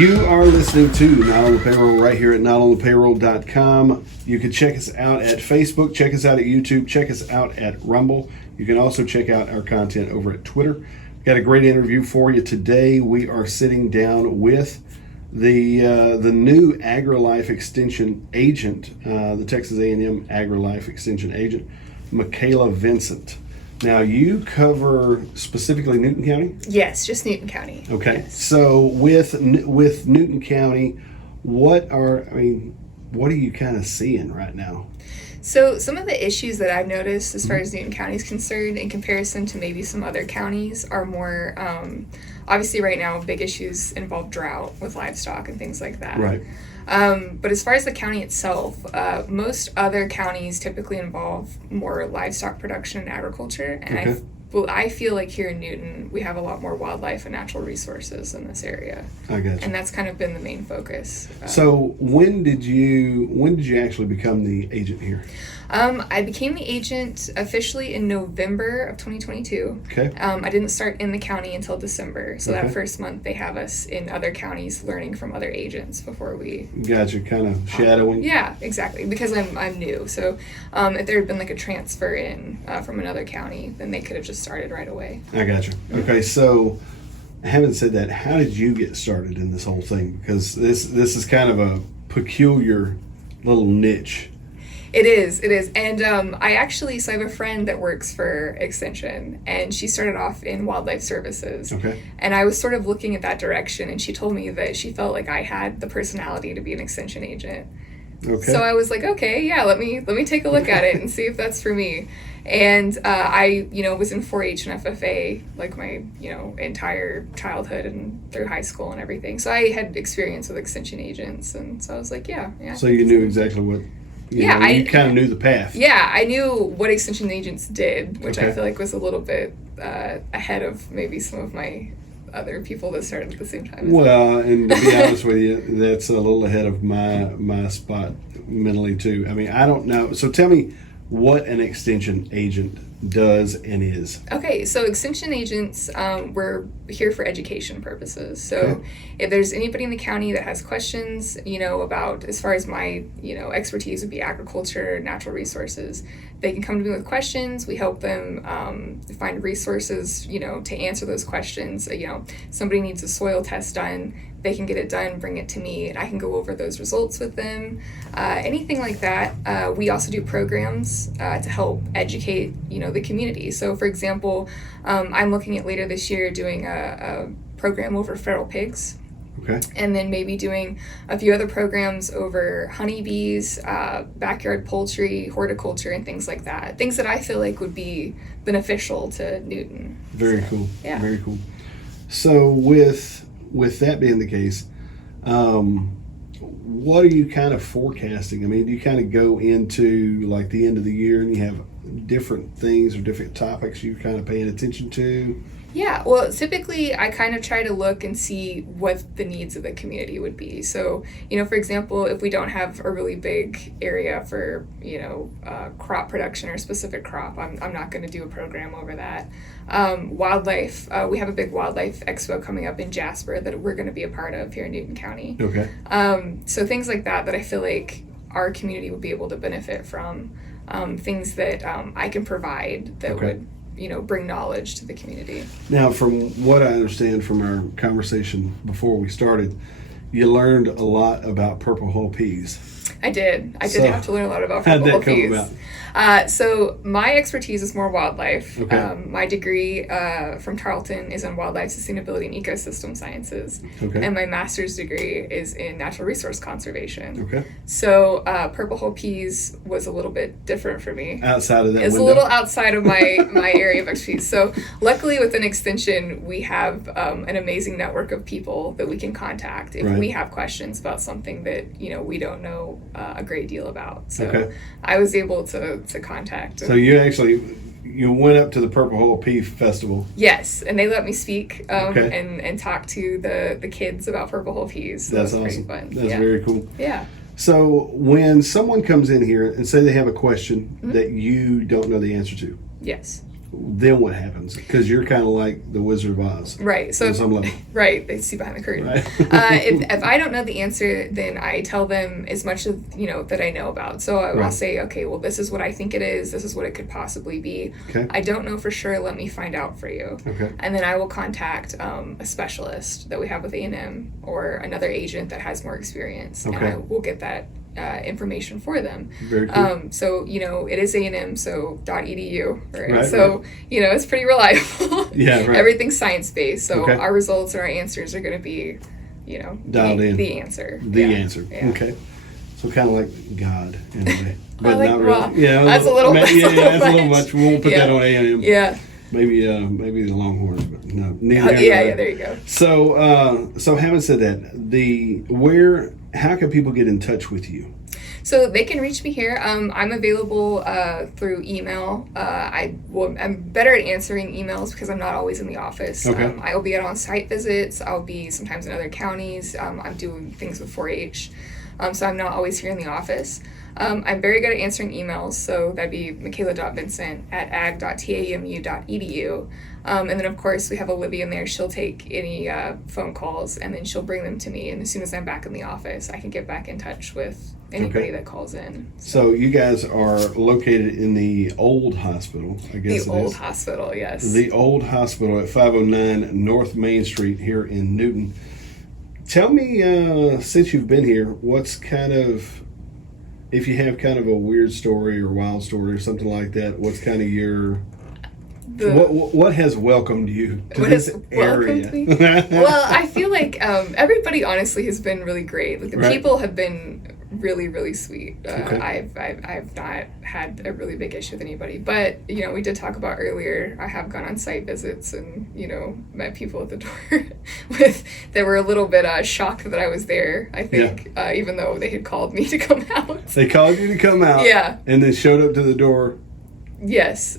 You are listening to Not on the Payroll right here at notonthepayroll.com. You can check us out at Facebook, check us out at YouTube, check us out at Rumble. You can also check out our content over at Twitter. Got a great interview for you today. We are sitting down with the new AgriLife Extension Agent, the Texas A&M AgriLife Extension Agent, Michaela Vincent. Now, you cover specifically Newton County? Yes, just Newton County. Okay. Yes. So with Newton County, what are you kind of seeing right now? So some of the issues that I've noticed as far as Newton County is concerned in comparison to maybe some other counties are more, obviously right now big issues involve drought with livestock and things like that. Right. But as far as the county itself, most other counties typically involve more livestock production and agriculture. And Okay. I feel like here in Newton, we have a lot more wildlife and natural resources in this area. I got you. And that's kind of been the main focus. So when did you actually become the agent here? I became the agent officially in November of 2022. Okay. I didn't start in the county until December. So Okay. that first month they have us in other counties learning from other agents before we... Got you, kind of shadowing. Yeah, exactly. Because I'm new. So if there had been like a transfer in from another county, then they could have just started right away. I got you. Okay, so having said that, how did you get started in this whole thing? Because this is kind of a peculiar little niche. It is. And I have a friend that works for Extension, and she started off in wildlife services. Okay. And I was sort of looking at that direction, and she told me that she felt like I had the personality to be an Extension agent. Okay. So I was like, okay, yeah, let me take a look at it and see if that's for me. And I was in 4-H and FFA like my entire childhood and through high school and everything. So I had experience with Extension agents, and so I was like, yeah. So you knew exactly what. You kind of knew the path. Yeah, I knew what Extension agents did, which Okay. I feel like was a little bit ahead of maybe some of my other people that started at the same time. Well, and to be honest with you, that's a little ahead of my spot mentally too. I mean, I don't know. So tell me what an extension agent does and is. Okay, so extension agents, we're here for education purposes. So Okay. if there's anybody in the county that has questions, about, as far as my, expertise would be agriculture, natural resources, they can come to me with questions. We help them find resources, to answer those questions. Somebody needs a soil test done, they can get it done, bring it to me, and I can go over those results with them. Anything like that. We also do programs to help educate, the community. So, for example, I'm looking at later this year doing a program over feral pigs. Okay. And then maybe doing a few other programs over honeybees, backyard poultry, horticulture, and things like that. Things that I feel like would be beneficial to Newton. Very cool. Yeah. Very cool. So with that being the case, what are you kind of forecasting? I mean, do you kind of go into like the end of the year and you have different things or different topics you're kind of paying attention to? Yeah, well, typically I kind of try to look and see what the needs of the community would be. So, for example, if we don't have a really big area for, crop production or a specific crop, I'm not going to do a program over that. Wildlife, we have a big wildlife expo coming up in Jasper that we're going to be a part of here in Newton County. Okay. So things like that I feel like our community would be able to benefit from, things that I can provide that Okay. would bring knowledge to the community. Now, from what I understand from our conversation before we started, you learned a lot about purple hull peas. I did So, have to learn a lot about how'd purple that come peas. about? So my expertise is more wildlife. Okay. My degree from Tarleton is in wildlife sustainability and ecosystem sciences. Okay. And my master's degree is in natural resource conservation. Okay. So purple hull peas was a little bit different for me. Outside of that It's window. a little outside of my area of expertise. So luckily within Extension, we have an amazing network of people that we can contact if Right. we have questions about something that, we don't know a great deal about. So Okay. I was able to contact. So you went up to the Purple Hull Pea Festival. Yes, and they let me speak Okay. and talk to the kids about purple hull peas. So That's that was awesome. pretty fun. That's yeah. very cool. Yeah. So when someone comes in here and say they have a question Mm-hmm. that you don't know the answer to, Yes. then what happens? Because you're kind of like the Wizard of Oz. Right. So on some level. Right. They see behind the curtain. Right. If I don't know the answer, then I tell them as much of, that I know about. So I'll Right. say, okay, well, this is what I think it is. This is what it could possibly be. Okay. I don't know for sure. Let me find out for you. Okay. And then I will contact a specialist that we have with A&M or another agent that has more experience. Okay. And I will get that information for them. Very cool. So, it is A&M, so .edu, right? Right, So, it's pretty reliable. Yeah, right. Everything's science-based, so Okay. our results and our answers are going to be, Dialed in. the answer. The Yeah. answer. Yeah. Okay. So kind of like God in a way. But like, not well, really. Yeah, that's a little that's a little much. much. We won't put Yeah. that on A&M. Yeah. Maybe the Longhorns, but no. Yeah, yeah, there you go. So having said that, how can people get in touch with you? So they can reach me here. I'm available through email. I'm better at answering emails because I'm not always in the office. Okay. I will be out on site visits. I'll be sometimes in other counties. I'm doing things with 4-H. So I'm not always here in the office. I'm very good at answering emails, so that'd be michaela.vincent@ag.tamu.edu. And then, of course, we have Olivia in there. She'll take any phone calls, and then she'll bring them to me. And as soon as I'm back in the office, I can get back in touch with anybody that calls in. So you guys are located in the old hospital, I guess The old hospital, yes. The old hospital at 509 North Main Street here in Newton. Tell me, since you've been here, if you have kind of a weird story or wild story or something like that, what's kind of what has welcomed you to this area? Me? Well, I feel like everybody honestly has been really great. Like the Right. people have been really, really sweet. Okay. I've not had a really big issue with anybody, but we did talk about earlier. I have gone on site visits and met people at the door that were a little bit shocked that I was there. I think even though they had called me to come out. They called you to come out. Yeah. And then showed up to the door. Yes,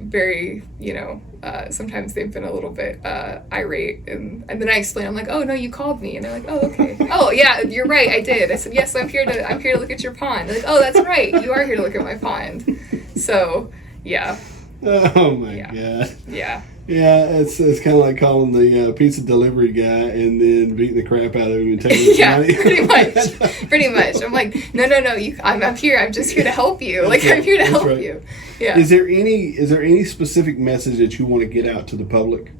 very, sometimes they've been a little bit irate, and then I explain, I'm like, oh, no, you called me, and they're like, oh, okay. Oh, yeah, you're right, I did. I said, yes, I'm here to look at your pond. They're like, oh, that's right, you are here to look at my pond. So, yeah. Oh, my God. Yeah. Yeah, it's kind of like calling the pizza delivery guy and then beating the crap out of him and taking his money. Pretty much. I'm like, no, I'm here. I'm just here to help you. Like, I'm here to help you. Yeah. Is there any specific message that you want to get out to the public?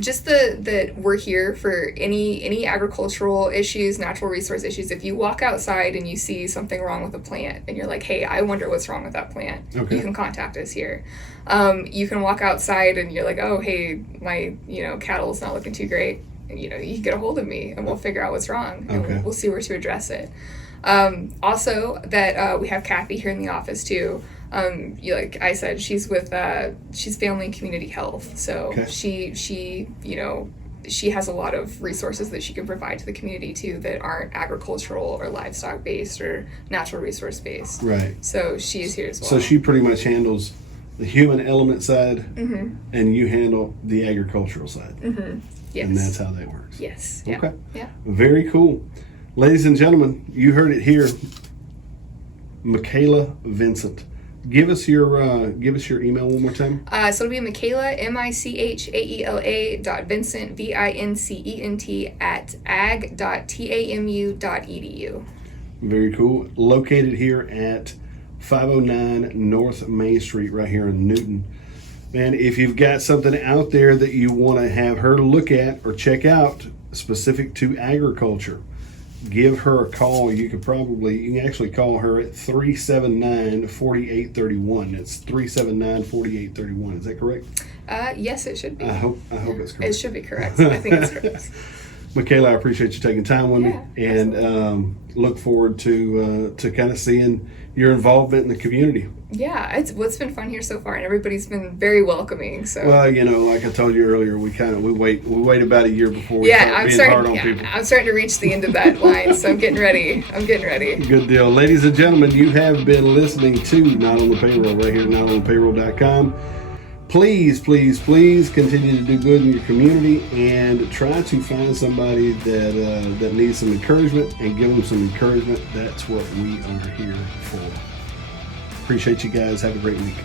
Just that we're here for any agricultural issues, natural resource issues. If you walk outside and you see something wrong with a plant and you're like, hey, I wonder what's wrong with that plant, okay. You can contact us here. You can walk outside and you're like, oh, hey, my cattle's not looking too great. And, you can get a hold of me and we'll figure out what's wrong and we'll see where to address it. Also, that we have Kathy here in the office too. Like I said, she's with she's family and community health, so she she has a lot of resources that she can provide to the community too that aren't agricultural or livestock based or natural resource based. Right. So she's here as well. So she pretty much handles the human element side, mm-hmm. and you handle the agricultural side. Mm-hmm. Yes. And that's how that works. Yes. Yeah. Okay. Yeah. Very cool. Ladies and gentlemen, you heard it here. Michaela Vincent. Give us your email one more time. So it'll be Michaela, Michaela.Vincent, Vincent @ag.tamu.edu. Very cool. Located here at 509 North Main Street, right here in Newton. And if you've got something out there that you want to have her look at or check out specific to agriculture, give her a call. You can actually call her at 379-4831. It's 379-4831. Is that correct? Yes, it should be. I hope it's correct. It should be correct. I think it's correct. Michaela, I appreciate you taking time with me, and look forward to kind of seeing your involvement in the community. Yeah, it's been fun here so far, and everybody's been very welcoming. So well, like I told you earlier, we wait about a year before we start being hard on people. I'm starting to reach the end of that line, so I'm getting ready. Good deal, ladies and gentlemen. You have been listening to Not on the Payroll right here at NotOnThePayroll.com. Please, please, please continue to do good in your community and try to find somebody that needs some encouragement and give them some encouragement. That's what we are here for. Appreciate you guys. Have a great week.